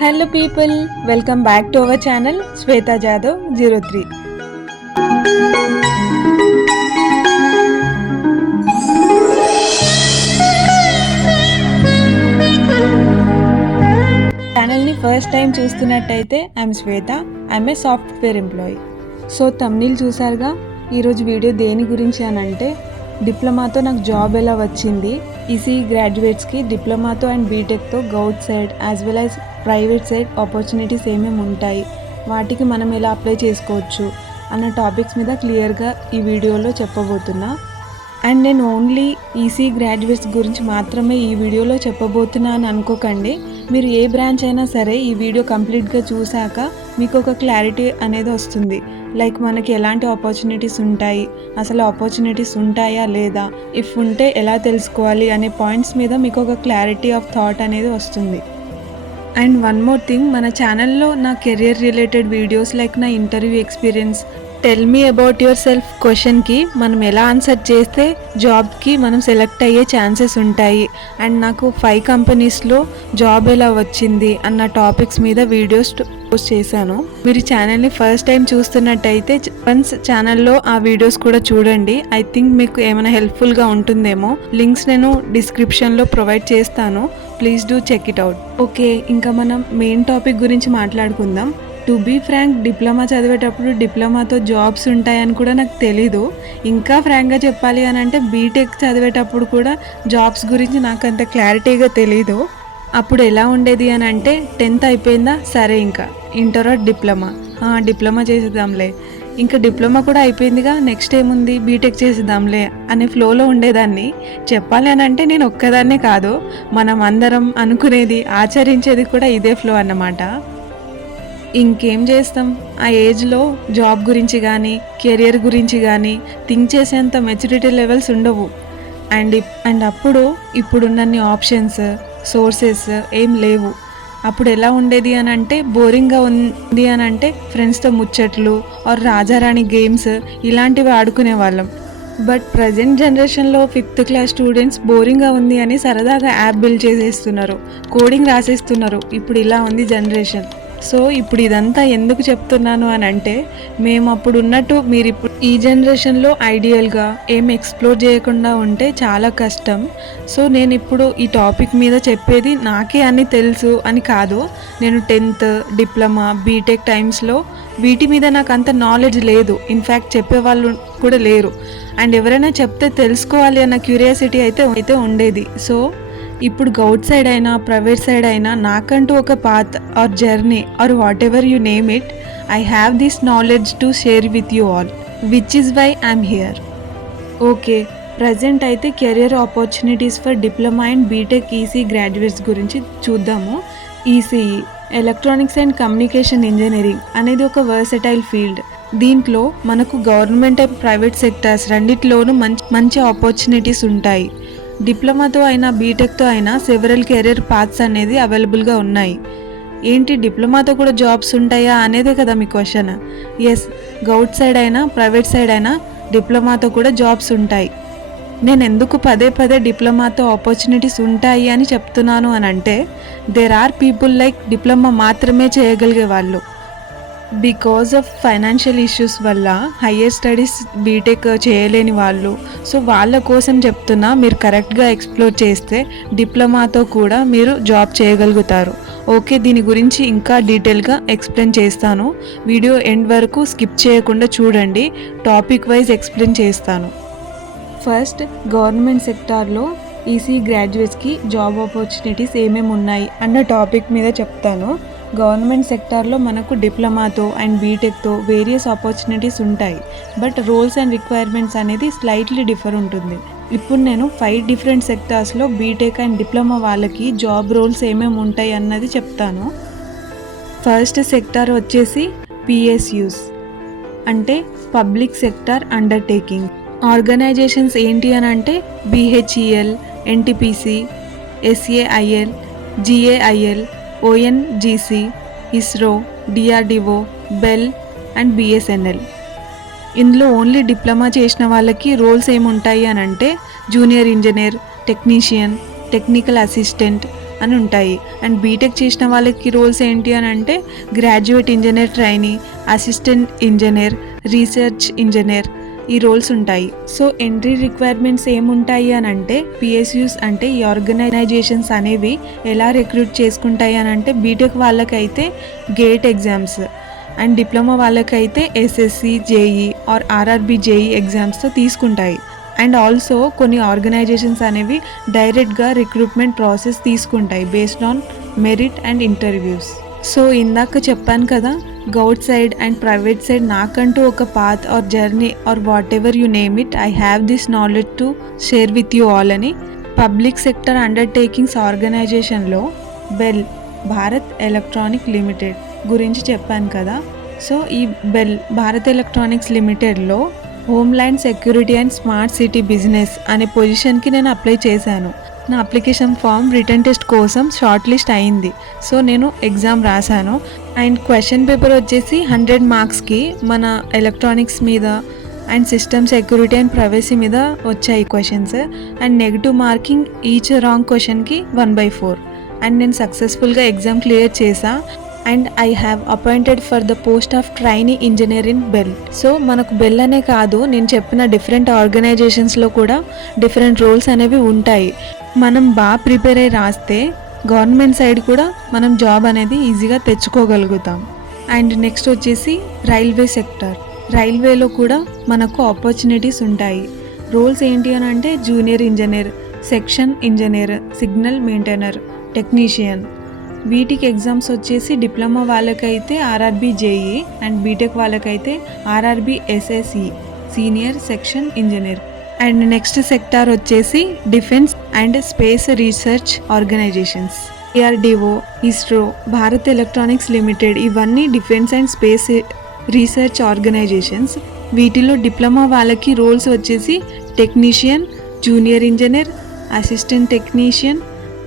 Hello people, welcome back to our channel Shweta Jadhav 03. ఛానల్ని first time చూస్తున్నట్టయితే I'm Shweta, I'm a software employee. So thumbnail చూసారుగా, ఈరోజు video దేని గురించి అని అంటే డిప్లొమాతో నాకు జాబ్ ఎలా వచ్చింది, ఈసీఈ గ్రాడ్యుయేట్స్కి డిప్లొమాతో అండ్ బీటెక్తో govt side as well as private side opportunities ఏమేమి ఉంటాయి, వాటికి మనం ఎలా అప్లై చేసుకోవచ్చు అన్న టాపిక్స్ మీద క్లియర్గా ఈ వీడియోలో చెప్పబోతున్నా. అండ్ నేను ఓన్లీ ఈసీఈ గ్రాడ్యుయేట్స్ గురించి మాత్రమే ఈ వీడియోలో చెప్పబోతున్నా అని అనుకోకండి. మీరు ఏ బ్రాంచ్ అయినా సరే ఈ వీడియో కంప్లీట్గా చూసాక మీకు ఒక క్లారిటీ అనేది వస్తుంది. లైక్ మనకి ఎలాంటి ఆపర్చునిటీస్ ఉంటాయి, అసలు ఆపర్చునిటీస్ ఉంటాయా లేదా, ఇఫ్ ఉంటే ఎలా తెలుసుకోవాలి అనే పాయింట్స్ మీద మీకు ఒక క్లారిటీ ఆఫ్ థాట్ అనేది వస్తుంది. అండ్ వన్ మోర్ థింగ్, మన ఛానల్లో నా కెరియర్ రిలేటెడ్ వీడియోస్ లైక్ నా interview experience, tell me about your self క్వశ్చన్కి మనం ఎలా ఆన్సర్ చేస్తే జాబ్కి మనం సెలెక్ట్ అయ్యే ఛాన్సెస్ ఉంటాయి, అండ్ నాకు 5 కంపెనీస్లో జాబ్ ఎలా వచ్చింది అన్న టాపిక్స్ మీద వీడియోస్ పోస్ట్ చేశాను. మీరు ఛానల్ని ఫస్ట్ టైం చూస్తున్నట్టయితే వన్స్ ఛానల్లో ఆ వీడియోస్ కూడా చూడండి. ఐ థింక్ మీకు ఏమైనా హెల్ప్ఫుల్గా ఉంటుందేమో. లింక్స్ నేను డిస్క్రిప్షన్లో ప్రొవైడ్ చేస్తాను, please do check it out. Okay, ఇంకా మనం మెయిన్ టాపిక్ గురించి మాట్లాడుకుందాం. టు బీ ఫ్రాంక్, డిప్లొమా చదివేటప్పుడు డిప్లొమాతో జాబ్స్ ఉంటాయని కూడా నాకు తెలీదు. ఇంకా ఫ్రాంక్గా చెప్పాలి అని అంటే బీటెక్ చదివేటప్పుడు కూడా జాబ్స్ గురించి నాకు అంత క్లారిటీగా తెలీదు. అప్పుడు ఎలా ఉండేది అని అంటే 10th అయిపోయిందా, సరే ఇంకా ఇంటర్ ఆర్ డిప్లొమా చేసేద్దాంలే, ఇంకా డిప్లొమా కూడా అయిపోయిందిగా, నెక్స్ట్ ఏముంది బీటెక్ చేసేద్దాంలే అనే ఫ్లోలో ఉండేదాన్ని. చెప్పాలి అని అంటే నేను ఒక్కదాన్నే కాదు, మనం అందరం అనుకునేది ఆచరించేది కూడా ఇదే ఫ్లో అన్నమాట. ఇంకేం చేస్తాం, ఆ ఏజ్లో జాబ్ గురించి కానీ కెరియర్ గురించి కానీ థింక్ చేసేంత మెచ్యూరిటీ లెవెల్స్ ఉండవు. అండ్ అప్పుడు ఇప్పుడున్నన్ని ఆప్షన్స్, సోర్సెస్ ఏం లేవు. అప్పుడు ఎలా ఉండేది అని అంటే బోరింగ్గా ఉంది అని అంటే ఫ్రెండ్స్తో ముచ్చట్లు ఆర్ రాజారాణి గేమ్స్ ఇలాంటివి ఆడుకునే వాళ్ళం. బట్ ప్రజెంట్ జనరేషన్లో 5th క్లాస్ స్టూడెంట్స్ బోరింగ్గా ఉంది అని సరదాగా యాప్ బిల్డ్ చేసేస్తున్నారు, కోడింగ్ రాసేస్తున్నారు. ఇప్పుడు ఇలా ఉంది జనరేషన్. సో ఇప్పుడు ఇదంతా ఎందుకు చెప్తున్నాను అని అంటే, మేము అప్పుడు ఉన్నట్టు మీరు ఇప్పుడు ఈ జనరేషన్లో ఐడియల్గా ఏం ఎక్స్ప్లోర్ చేయకుండా ఉంటే చాలా కష్టం. సో నేను ఇప్పుడు ఈ టాపిక్ మీద చెప్పేది నాకే అని తెలుసు అని కాదు. నేను 10th, డిప్లొమా, బీటెక్ టైమ్స్లో వీటి మీద నాకు అంత నాలెడ్జ్ లేదు. ఇన్ఫ్యాక్ట్ చెప్పేవాళ్ళు కూడా లేరు. అండ్ ఎవరైనా చెప్తే తెలుసుకోవాలి అన్న క్యూరియాసిటీ అయితే ఉండేది. సో ఇప్పుడు గౌట్ సైడ్ అయినా ప్రైవేట్ సైడ్ అయినా నాకంటూ ఒక path or journey or whatever you name it, I have this knowledge to share with you all, which is why I'm here. Okay, present అయితే career opportunities for diploma and BTech EC graduates గురించి చూద్దాము. ECE, electronics and communication engineering అనేది ఒక versatile field. దీంట్లో మనకు government and private sectors రెండిట్లోనూ మంచి opportunities ఉంటాయి. డిప్లొమాతో అయినా బీటెక్తో అయినా సెవెరల్ కెరియర్ పాత్స్ అనేది అవైలబుల్గా ఉన్నాయి. ఏంటి డిప్లొమాతో కూడా జాబ్స్ ఉంటాయా అనేదే కదా మీ క్వశ్చన్. ఎస్, గౌట్ సైడ్ అయినా ప్రైవేట్ సైడ్ అయినా డిప్లొమాతో కూడా జాబ్స్ ఉంటాయి. నేను ఎందుకు పదే డిప్లొమాతో ఆపర్చునిటీస్ ఉంటాయి అని చెప్తున్నాను అని అంటే, there are people like diploma మాత్రమే చేయగలిగే వాళ్ళు. బికాజ్ ఆఫ్ ఫైనాన్షియల్ ఇష్యూస్ వల్ల హయ్యర్ స్టడీస్ బీటెక్ చేయలేని వాళ్ళు. సో వాళ్ళ కోసం చెప్తున్నా, మీరు కరెక్ట్గా ఎక్స్ప్లోర్ చేస్తే డిప్లొమాతో కూడా మీరు జాబ్ చేయగలుగుతారు. ఓకే, దీని గురించి ఇంకా డీటెయిల్గా ఎక్స్ప్లెయిన్ చేస్తాను. వీడియో ఎండ్ వరకు స్కిప్ చేయకుండా చూడండి, టాపిక్ వైజ్ ఎక్స్ప్లెయిన్ చేస్తాను. ఫస్ట్, గవర్నమెంట్ సెక్టార్లో ఈసీ గ్రాడ్యుయేట్స్కి జాబ్ ఆపర్చునిటీస్ ఏమేమి ఉన్నాయి అన్న టాపిక్ మీద చెప్తాను. గవర్నమెంట్ సెక్టార్లో మనకు డిప్లొమాతో అండ్ బీటెక్తో వేరియస్ ఆపర్చునిటీస్ ఉంటాయి, బట్ రోల్స్ అండ్ రిక్వైర్మెంట్స్ అనేది స్లైట్లీ డిఫర్ ఉంటుంది. ఇప్పుడు నేను 5 డిఫరెంట్ సెక్టార్స్లో బీటెక్ అండ్ డిప్లొమా వాళ్ళకి జాబ్ రోల్స్ ఏమేమి ఉంటాయి అన్నది చెప్తాను. ఫస్ట్ సెక్టార్ వచ్చేసి పిఎస్యూస్, అంటే పబ్లిక్ సెక్టార్ అండర్టేకింగ్. ఆర్గనైజేషన్స్ ఏంటి అని అంటే BHEL, NTPC, SAIL, జిఏఐఎల్, ONGC, ISRO, DRDO, bell and BSNL. ఇందులో ఓన్లీ డిప్లొమా చేసిన వాళ్ళకి రోల్స్ ఏముంటాయి అని అంటే junior engineer, technician, technical assistant, అని ఉంటాయి. అండ్ బీటెక్ చేసిన వాళ్ళకి రోల్స్ ఏంటి అని అంటే graduate engineer trainee, assistant engineer, research engineer ఈ రోల్స్ ఉంటాయి. సో ఎంట్రీ రిక్వైర్మెంట్స్ ఏముంటాయి అని అంటే పిఎస్యూస్ అంటే ఈ ఆర్గనైజేషన్స్ అనేవి ఎలా రిక్రూట్ చేసుకుంటాయి అని అంటే బీటెక్ వాళ్ళకైతే గేట్ ఎగ్జామ్స్ అండ్ డిప్లొమా వాళ్ళకైతే SSC JE or RRB JE ఎగ్జామ్స్తో తీసుకుంటాయి. అండ్ ఆల్సో కొన్ని ఆర్గనైజేషన్స్ అనేవి డైరెక్ట్గా రిక్రూట్మెంట్ ప్రాసెస్ తీసుకుంటాయి based on merit and interviews. So ఇందాక చెప్పాను కదా, government side and private side నాకంటూ ఒక path or journey or whatever you name it, I have this knowledge to share with you all అని. Public sector undertakings ఆర్గనైజేషన్లో BEL Bharat electronic limited గురించి చెప్పాను కదా. సో ఈ బెల్ భారత్ ఎలక్ట్రానిక్స్ లిమిటెడ్లో homeland security and smart city business అనే పొజిషన్కి నేను అప్లై చేశాను. నా అప్లికేషన్ ఫామ్ రిటర్న్ టెస్ట్ కోసం షార్ట్ లిస్ట్ అయింది. సో నేను ఎగ్జామ్ రాశాను. అండ్ క్వశ్చన్ పేపర్ వచ్చేసి 100 మార్క్స్కి మన ఎలక్ట్రానిక్స్ మీద and system security and privacy మీద వచ్చాయి questions. And negative marking each wrong క్వశ్చన్కి 1/4. అండ్ నేను సక్సెస్ఫుల్గా ఎగ్జామ్ క్లియర్ చేశా. And I have appointed for the post of trainee engineer in bell. So మనకు బెల్ అనే కాదు, నేను చెప్పిన డిఫరెంట్ ఆర్గనైజేషన్స్లో కూడా డిఫరెంట్ రోల్స్ అనేవి ఉంటాయి. మనం బాగా ప్రిపేర్ అయ్యి రాస్తే గవర్నమెంట్ సైడ్ కూడా మనం జాబ్ అనేది ఈజీగా తెచ్చుకోగలుగుతాం. అండ్ నెక్స్ట్ వచ్చేసి రైల్వే సెక్టర్. రైల్వేలో కూడా మనకు ఆపర్చునిటీస్ ఉంటాయి. రోల్స్ ఏంటి అని అంటే junior engineer, section engineer, signal maintainer, technician. వీటికి ఎగ్జామ్స్ వచ్చేసి డిప్లొమా వాళ్ళకైతే ఆర్ఆర్బి జేఈ అండ్ బీటెక్ వాళ్ళకైతే RRB SSE senior section engineer. And next sector వచ్చేసి defence and space research organisations. DRDO, ISRO, Bharat electronics limited ఇవన్నీ defence and space research organisations. వీటిలో diploma వాళ్ళకి roles వచ్చేసి technician, junior engineer, assistant technician.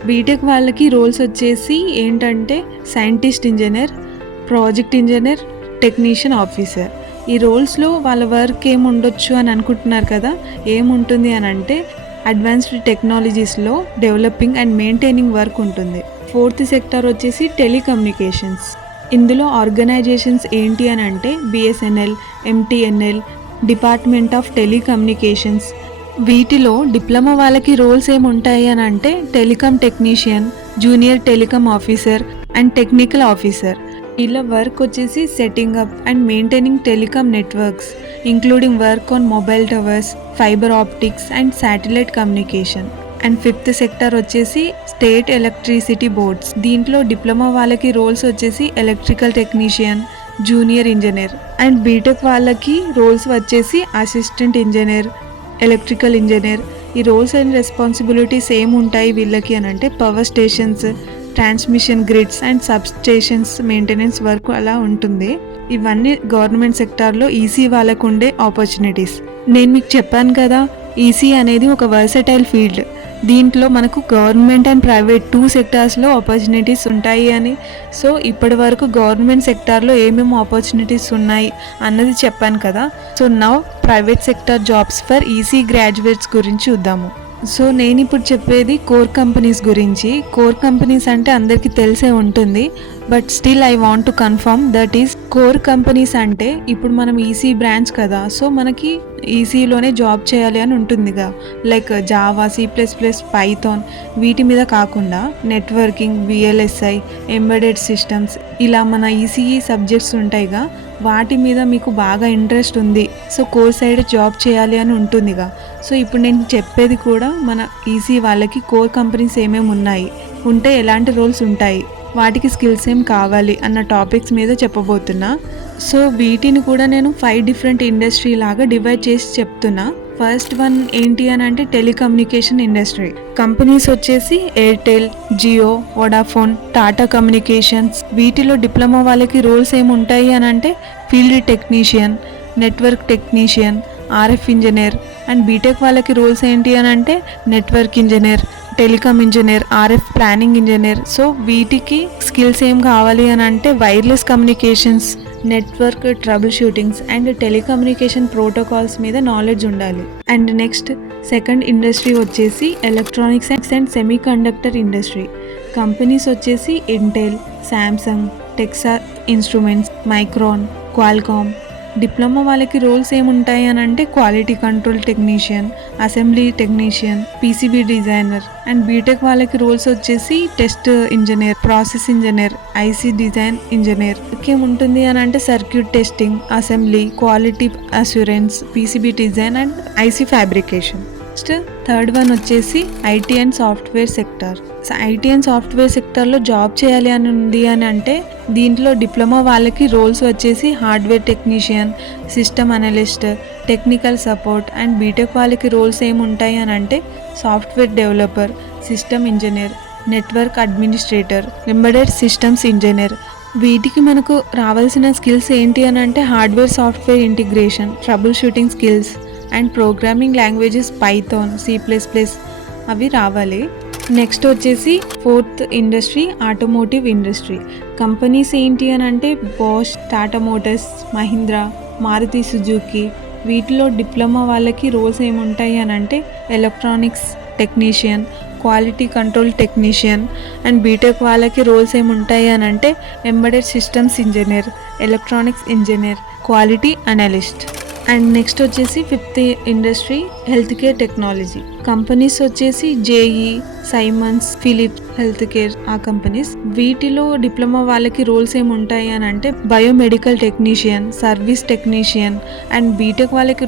BTech వాళ్ళకి roles వచ్చేసి ఏంటంటే scientist engineer, project engineer, technician officer. ఈ రోల్స్లో వాళ్ళ వర్క్ ఏముండొచ్చు అని అనుకుంటున్నారు కదా, ఏముంటుంది అని అంటే అడ్వాన్స్డ్ టెక్నాలజీస్లో డెవలపింగ్ అండ్ మెయింటైనింగ్ వర్క్ ఉంటుంది. ఫోర్త్ సెక్టార్ వచ్చేసి టెలికమ్యూనికేషన్స్. ఇందులో ఆర్గనైజేషన్స్ ఏంటి అని అంటే BSNL, MTNL, department of telecommunications. వీటిలో డిప్లొమా వాళ్ళకి రోల్స్ ఏముంటాయి అని అంటే telecom technician, junior telecom officer and technical officer. ఇలా వర్క్ వచ్చేసి setting up and maintaining telecom networks including work on mobile towers, fibre optics and satellite communication. And fifth sector వచ్చేసి state electricity boards. దీంట్లో diploma వాళ్ళకి roles వచ్చేసి electrical technician, junior engineer. And BTech వాళ్ళకి roles వచ్చేసి assistant engineer, electrical engineer. ఈ roles and responsibilities ఏముంటాయి వీళ్ళకి అని అంటే power stations, transmission grids and substations maintenance work అలా ఉంటుంది. ఇవన్నీ గవర్నమెంట్ సెక్టార్లో ఈసీ వాళ్ళకు ఉండే ఆపర్చునిటీస్. నేను మీకు చెప్పాను కదా, ఈసీ అనేది ఒక వర్సటైల్ ఫీల్డ్. దీంట్లో మనకు గవర్నమెంట్ అండ్ ప్రైవేట్ 2 సెక్టార్స్లో ఆపర్చునిటీస్ ఉంటాయి అని. సో ఇప్పటి వరకు గవర్నమెంట్ సెక్టార్లో ఏమేమి ఆపర్చునిటీస్ ఉన్నాయి అన్నది చెప్పాను కదా. So now private sector jobs for EC graduates గురించి చూద్దాము. సో నేను ఇప్పుడు చెప్పేది కోర్ కంపెనీస్ గురించి. కోర్ కంపెనీస్ అంటే అందరికీ తెలిసే ఉంటుంది, but still I want to confirm that is core companies అంటే ఇప్పుడు మనం ఈసీ బ్రాంచ్ కదా, సో మనకి ఈసీలోనే జాబ్ చేయాలి అని ఉంటుందిగా, లైక్ జావా, C++, పైథాన్ వీటి మీద కాకుండా నెట్వర్కింగ్, VLSI, ఎంబెడెడ్ సిస్టమ్స్ ఇలా మన ఈసీఈ సబ్జెక్ట్స్ ఉంటాయిగా, వాటి మీద మీకు బాగా ఇంట్రెస్ట్ ఉంది, సో కోర్ సైడ్ జాబ్ చేయాలి అని ఉంటుందిగా. సో ఇప్పుడు నేను చెప్పేది కూడా మన ఈసీ వాళ్ళకి కోర్ కంపెనీస్ ఏమేమి ఉన్నాయి, ఉంటే ఎలాంటి రోల్స్ ఉంటాయి, వాటికి స్కిల్స్ ఏం కావాలి అన్న టాపిక్స్ మీద చెప్పబోతున్నా. సో వీటిని కూడా నేను 5 డిఫరెంట్ ఇండస్ట్రీ లాగా డివైడ్ చేసి చెప్తున్నా. ఫస్ట్ వన్ ఏంటి అని అంటే టెలికమ్యూనికేషన్ ఇండస్ట్రీ. కంపెనీస్ వచ్చేసి ఎయిర్టెల్, జియో, వోడాఫోన్, టాటా కమ్యూనికేషన్స్. వీటిలో డిప్లొమా వాళ్ళకి రోల్స్ ఏమి ఉంటాయి అని అంటే field technician, network technician, RF engineer. And BTech వాళ్ళకి రోల్స్ ఏంటి అని అంటే network engineer, telecom engineer, RF planning engineer. So వీటికి స్కిల్స్ ఏం కావాలి అని అంటే wireless communications, network troubleshootings and telecommunication protocols మీద నాలెడ్జ్ ఉండాలి. అండ్ నెక్స్ట్ సెకండ్ ఇండస్ట్రీ వచ్చేసి electronics and semiconductor industry. Companies వచ్చేసి Intel, Samsung, Texas Instruments, Micron, Qualcomm. Diploma వాళ్ళకి రోల్స్ ఏముంటాయి అని అంటే quality control technician, assembly technician, PCB designer. And BTech వాళ్ళకి roles వచ్చేసి test engineer, process engineer, IC design engineer. ఏముంటుంది అని అంటే circuit testing, assembly, quality assurance, PCB design and IC fabrication. Next third one వచ్చేసి IT and software sector. IT and software సెక్టర్లో job చేయాలి అని ఉంది అని అంటే దీంట్లో డిప్లొమా వాళ్ళకి రోల్స్ వచ్చేసి hardware technician, system analyst, technical support. And BTech వాళ్ళకి రోల్స్ ఏముంటాయి అని అంటే software developer, system engineer, network administrator, embedded systems engineer. వీటికి మనకు రావాల్సిన స్కిల్స్ ఏంటి అని అంటే hardware software integration, trouble shooting skills and programming languages Python, C++ అవి రావాలి. నెక్స్ట్ వచ్చేసి fourth industry automotive industry. Companies ఏంటి అని అంటే Bosch, Tata motors, Mahindra, Maruti Suzuki. వీటిలో డిప్లొమా వాళ్ళకి రోల్స్ ఏముంటాయి అని అంటే electronics technician, quality control technician. And BTech వాళ్ళకి రోల్స్ ఏముంటాయి అని అంటే embedded systems engineer, electronics engineer, quality analyst. And next వచ్చేసి fifth industry health care technology. Companies వచ్చేసి GE, Siemens, Philips health care ఆ కంపెనీస్. వీటిలో డిప్లొమా వాళ్ళకి రోల్స్ ఏముంటాయి అని అంటే biomedical technician, service technician. And BTech వాళ్ళకి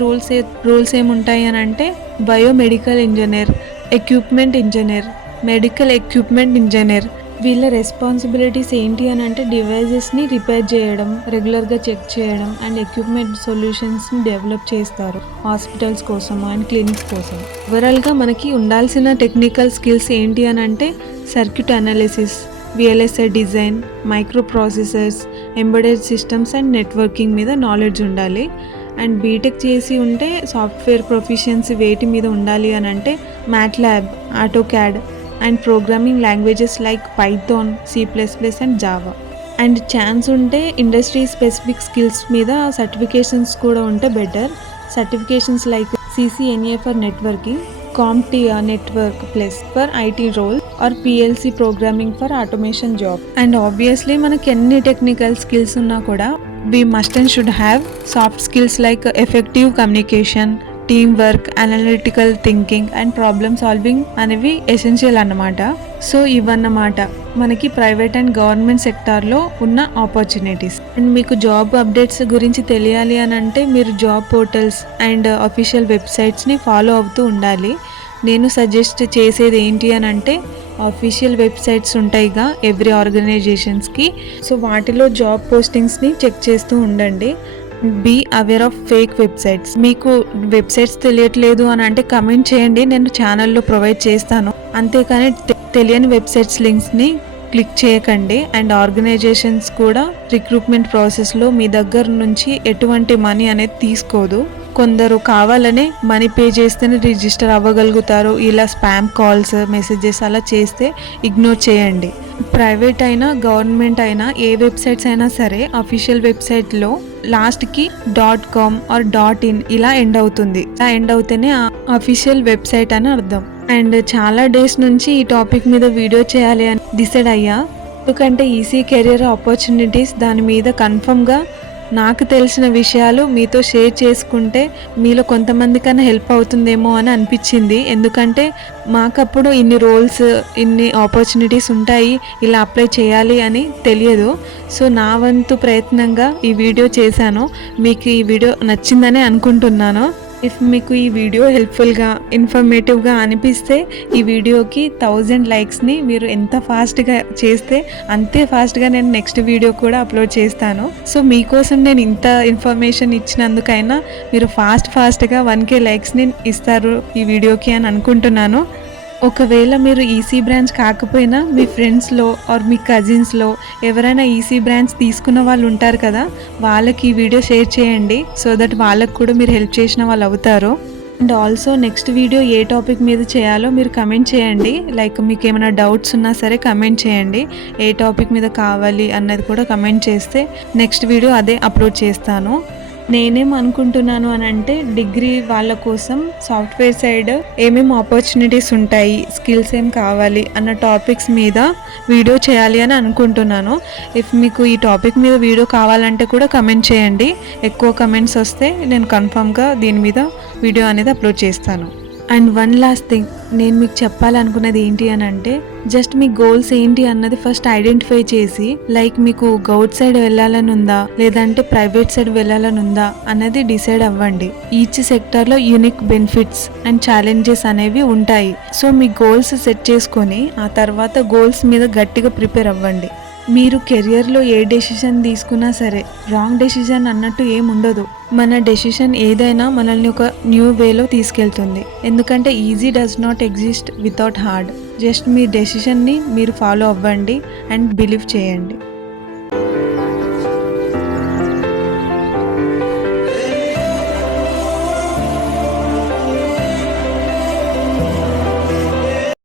రోల్స్ ఏముంటాయి అని అంటే biomedical engineer, equipment engineer, medical equipment engineer. వీళ్ళ రెస్పాన్సిబిలిటీస్ ఏంటి అని అంటే డివైజెస్ని రిపేర్ చేయడం, రెగ్యులర్గా చెక్ చేయడం అండ్ ఎక్విప్మెంట్ సొల్యూషన్స్ని డెవలప్ చేస్తారు హాస్పిటల్స్ కోసం అండ్ క్లినిక్స్ కోసం. ఓవరాల్గా మనకి ఉండాల్సిన టెక్నికల్ స్కిల్స్ ఏంటి అని అంటే circuit analysis, VLSI design, micro processors, embedded systems and networking మీద నాలెడ్జ్ ఉండాలి. అండ్ బీటెక్ చేసి ఉంటే సాఫ్ట్వేర్ ప్రొఫిషియన్సీ వేటి మీద ఉండాలి అని అంటే MATLAB, AutoCAD and programming languages like Python, C++ and Java. And chance ఉంటే ఇండస్ట్రీ స్పెసిఫిక్ స్కిల్స్ మీద సర్టిఫికేషన్స్ కూడా ఉంటే better. Certifications like CCNA for networking, CompTIA network plus for IT role or PLC programming for automation job. And obviously మనకి ఎన్ని technical skills ఉన్నా కూడా we must and should have soft skills like effective communication, team work, analytical thinking and problem solving అనేవి essential అన్నమాట. So ఇవన్నమాట మనకి private and government సెక్టార్లో ఉన్న ఆపర్చునిటీస్. అండ్ మీకు జాబ్ అప్డేట్స్ గురించి తెలియాలి అని అంటే మీరు జాబ్ పోర్టల్స్ అండ్ అఫీషియల్ వెబ్సైట్స్ని ఫాలో అవుతూ ఉండాలి. నేను సజెస్ట్ చేసేది ఏంటి అని అంటే అఫీషియల్ వెబ్సైట్స్ ఉంటాయిగా ఎవ్రీ ఆర్గనైజేషన్స్కి, సో వాటిలో జాబ్ పోస్టింగ్స్ని చెక్ చేస్తూ ఉండండి. Be aware of fake websites. మీకు వెబ్సైట్స్ తెలియట్లేదు అని అంటే కమెంట్ చేయండి, నేను ఛానల్లో ప్రొవైడ్ చేస్తాను. అంతేకాని తెలియని వెబ్సైట్స్ లింక్స్ని క్లిక్ చేయకండి. అండ్ ఆర్గనైజేషన్స్ కూడా రిక్రూట్మెంట్ ప్రాసెస్లో మీ దగ్గర నుంచి ఎటువంటి మనీ అనేది తీసుకోదు. కొందరు కావాలనే మనీ పే చేస్తేనే రిజిస్టర్ అవ్వగలుగుతారు. ఇలా స్పామ్ కాల్స్, మెసేజెస్ అలా చేస్తే ఇగ్నోర్ చేయండి. ప్రైవేట్ అయినా గవర్నమెంట్ అయినా ఏ వెబ్సైట్స్ అయినా సరే అఫీషియల్ వెబ్సైట్లో లాస్ట్కి .com ఆర్ .in ఇలా ఎండ్ అవుతుంది. ఇలా ఎండ్ అవుతేనే అఫీషియల్ వెబ్సైట్ అని అర్థం. అండ్ చాలా డేస్ నుంచి ఈ టాపిక్ మీద వీడియో చేయాలి అని డిసైడ్ అయ్యా. ఎందుకంటే ఈసీ కెరియర్ ఆపర్చునిటీస్ దాని మీద కన్ఫర్మ్గా నాకు తెలిసిన విషయాలు మీతో షేర్ చేసుకుంటే మీలో కొంతమందికన్నా హెల్ప్ అవుతుందేమో అని అనిపించింది. ఎందుకంటే మాకప్పుడు ఇన్ని రోల్స్, ఇన్ని ఆపర్చునిటీస్ ఉంటాయి, ఇలా అప్లై చేయాలి అని తెలియదు. సో నా వంతు ప్రయత్నంగా ఈ వీడియో చేశాను. మీకు ఈ వీడియో నచ్చిందని అనుకుంటున్నాను. ఇఫ్ మీకు ఈ వీడియో హెల్ప్ఫుల్గా, ఇన్ఫర్మేటివ్గా అనిపిస్తే ఈ వీడియోకి 1000 లైక్స్ని మీరు ఎంత ఫాస్ట్గా చేస్తే అంతే ఫాస్ట్గా నేను నెక్స్ట్ వీడియో కూడా అప్లోడ్ చేస్తాను. సో మీకోసం నేను ఇంత ఇన్ఫర్మేషన్ ఇచ్చినందుకైనా మీరు ఫాస్ట్గా 1K లైక్స్ని ఇస్తారు ఈ వీడియోకి అని అనుకుంటున్నాను. ఒకవేళ మీరు ఈసీ బ్రాంచ్ కాకపోయినా మీ ఫ్రెండ్స్లో ఆర్ మీ కజిన్స్లో ఎవరైనా ఈసీ బ్రాంచ్ తీసుకున్న వాళ్ళు ఉంటారు కదా, వాళ్ళకి ఈ వీడియో షేర్ చేయండి. సో దట్ వాళ్ళకు కూడా మీరు హెల్ప్ చేసిన వాళ్ళు అవుతారు. And also next video A topic మీద చేయాలో మీరు కమెంట్ చేయండి. లైక్ మీకు ఏమైనా డౌట్స్ ఉన్నా సరే కమెంట్ చేయండి. ఏ టాపిక్ మీద కావాలి అన్నది కూడా కమెంట్ చేస్తే నెక్స్ట్ వీడియో అదే అప్లోడ్ చేస్తాను. నేనేం అనుకుంటున్నాను అని అంటే డిగ్రీ వాళ్ళ కోసం సాఫ్ట్వేర్ సైడ్ ఏమేమి ఆపర్చునిటీస్ ఉంటాయి, స్కిల్స్ ఏం కావాలి అన్న టాపిక్స్ మీద వీడియో చేయాలి అని అనుకుంటున్నాను. ఇఫ్ మీకు ఈ టాపిక్ మీద వీడియో కావాలంటే కూడా కమెంట్ చేయండి. ఎక్కువ కమెంట్స్ వస్తే నేను కన్ఫామ్గా దీని మీద వీడియో అనేది అప్లోడ్ చేస్తాను. అండ్ వన్ లాస్ట్ థింగ్, నేను మీకు చెప్పాలనుకున్నది ఏంటి అని అంటే జస్ట్ మీ గోల్స్ ఏంటి అన్నది ఫస్ట్ ఐడెంటిఫై చేసి, లైక్ మీకు గవర్నమెంట్ సైడ్ వెళ్ళాలని ఉందా లేదంటే ప్రైవేట్ సైడ్ వెళ్ళాలని ఉందా అన్నది డిసైడ్ అవ్వండి. ఈచ్ సెక్టర్లో యూనిక్ బెనిఫిట్స్ అండ్ ఛాలెంజెస్ అనేవి ఉంటాయి. సో మీ గోల్స్ సెట్ చేసుకొని ఆ తర్వాత గోల్స్ మీద గట్టిగా ప్రిపేర్ అవ్వండి. మీరు కెరియర్లో ఏ డెసిషన్ తీసుకున్నా సరే రాంగ్ డెసిషన్ అన్నట్టు ఏముండదు. మన డెసిషన్ ఏదైనా మనల్ని ఒక న్యూ వేలో తీసుకెళ్తుంది. ఎందుకంటే easy does not exist without hard. Just మీ డెసిషన్ని మీరు ఫాలో అవ్వండి అండ్ బిలీవ్ చేయండి.